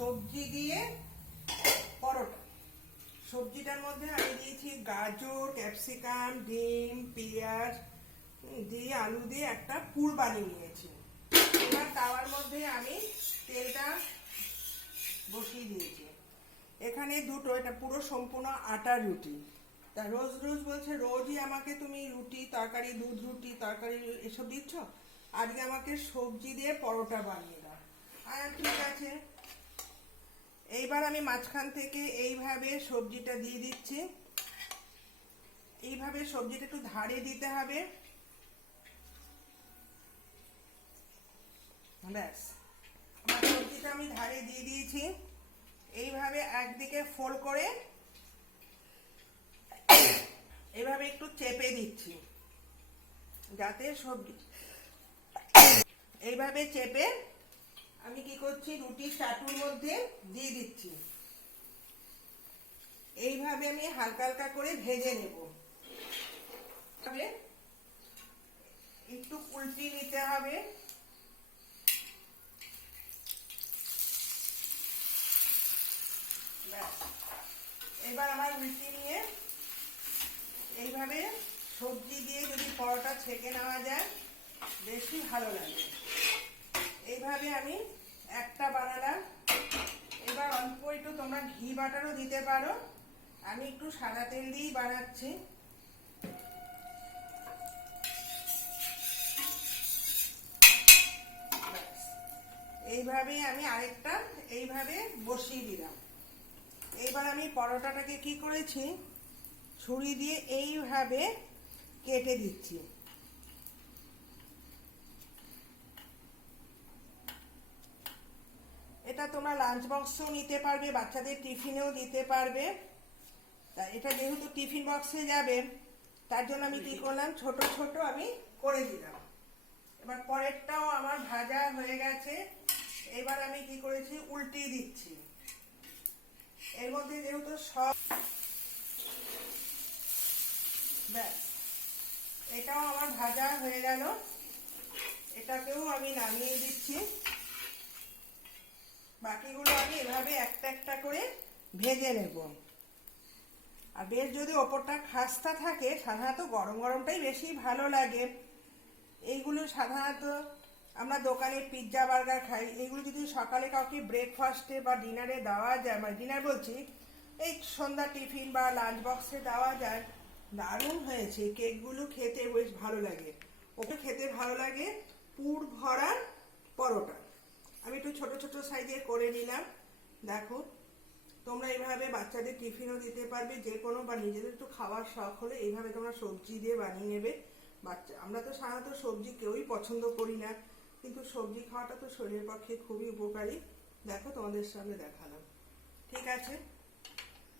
সবজি দিয়ে পরোটা। সবজিটার মধ্যে আমি দিয়েছি গাজর, ক্যাপসিকাম, ডিম, পেঁয়াজ দিয়ে আলু দিয়ে একটা পুর বানিয়ে নিয়েছি। এবার তাওয়ার মধ্যে আমি তেলটা বসিয়ে দিয়েছি। এখানে দুটো, এটা পুরো সম্পূর্ণ আটা রুটি। তা রোজ রোজ বলছে, রোজই আমাকে তুমি রুটি, তরকারি, দুধ রুটি, তরকারি এসব দিচ্ছ? আজকে আমাকে সবজি দিয়ে পরোটা বানিয়ে দাও। আর ঠিক আছে। এইবার আমি মাঝখান থেকে এইভাবে সবজিটা দিয়ে দিচ্ছি। এইভাবে সবজিটা একটু ধারে দিতে হবে। ব্যাস। আমার সবজিটা আমি ধারে দিয়ে দিয়েছি। এইভাবে একদিকে ফোল্ড করে এভাবে একটু চেপে দিচ্ছি যাতে সবজি এইভাবে চেপে আমি কি করছি? রুটির চাটুর মধ্যে দিয়ে দিচ্ছি। এইভাবে আমি হালকা হালকা করে ভেজে নেব। তবে একটু উল্টি নিতে হবে। এবার আমার উল্টি নিয়ে এইভাবে সবজি দিয়ে যদি পরোটা ছেঁকে নেওয়া যায়, বেশি ভালো লাগে এইভাবে আমি একটা বানালাম এবার অল্প একটু তোমরা ঘি বাটারও দিতে পারো। আমি একটু সাদা তেল দিয়েই বানাচ্ছি। ব্যাস। এইভাবেই আমি আরেকটা এইভাবে বসিয়ে দিলাম। এইবার আমি পরোটাটাকে কি করেছি? ছুরি দিয়ে এইভাবে কেটে দিচ্ছি। এটা তোমরা লাঞ্চ বক্সও নিতে পারবে, বাচ্চাদের টিফিনেও দিতে পারবে। তা এটা যেহেতু টিফিন বক্সে যাবে, তার জন্য আমি কি করলাম, ছোট ছোট আমি করে দিলাম। এবার পরেরটাও আমার ভাজা হয়ে গেছে, এবার আমি কি করেছি, উল্টিয়ে দিচ্ছি। এর মধ্যে যেহেতু সব ব্যাস, এটাও আমার ভাজা হয়ে গেল। এটাকেও আমি নামিয়ে দিচ্ছি। বাকিগুলো আমি এভাবে একটা একটা করে ভেজে নেব। আর বেশ যদি ওপরটা খাস্তা থাকে, সাধারণত গরম গরমটাই বেশি ভালো লাগে। এইগুলো সাধারণত আমরা দোকানে পিৎজা, বার্গার খাই। এইগুলো যদি সকালে কাউকে ব্রেকফাস্টে বা ডিনারে দেওয়া যায় মানে ডিনার বলছি, এই সন্ধ্যা টিফিন বা লাঞ্চ বক্সে দেওয়া যায়, দারুণ হয়েছে। কেকগুলো খেতে বেশ ভালো লাগে। ওকে খেতে ভালো লাগে পুর ভরা পরোটা। আমি একটু ছোট ছোট সাইজের করে নিলাম। দেখো, তোমরা এইভাবে বাচ্চাদের টিফিনও দিতে পারবে, যে কোনো বা নিজেদের একটু খাওয়ার শখ হলে এইভাবে তোমরা সবজি দিয়ে বানিয়ে নেবে। বাচ্চা, আমরা তো সাধারণত সবজি কেউই পছন্দ করি না, কিন্তু সবজি খাওয়াটা তো শরীরের পক্ষে খুবই উপকারী। দেখো তোমাদের সামনে দেখালাম। ঠিক আছে?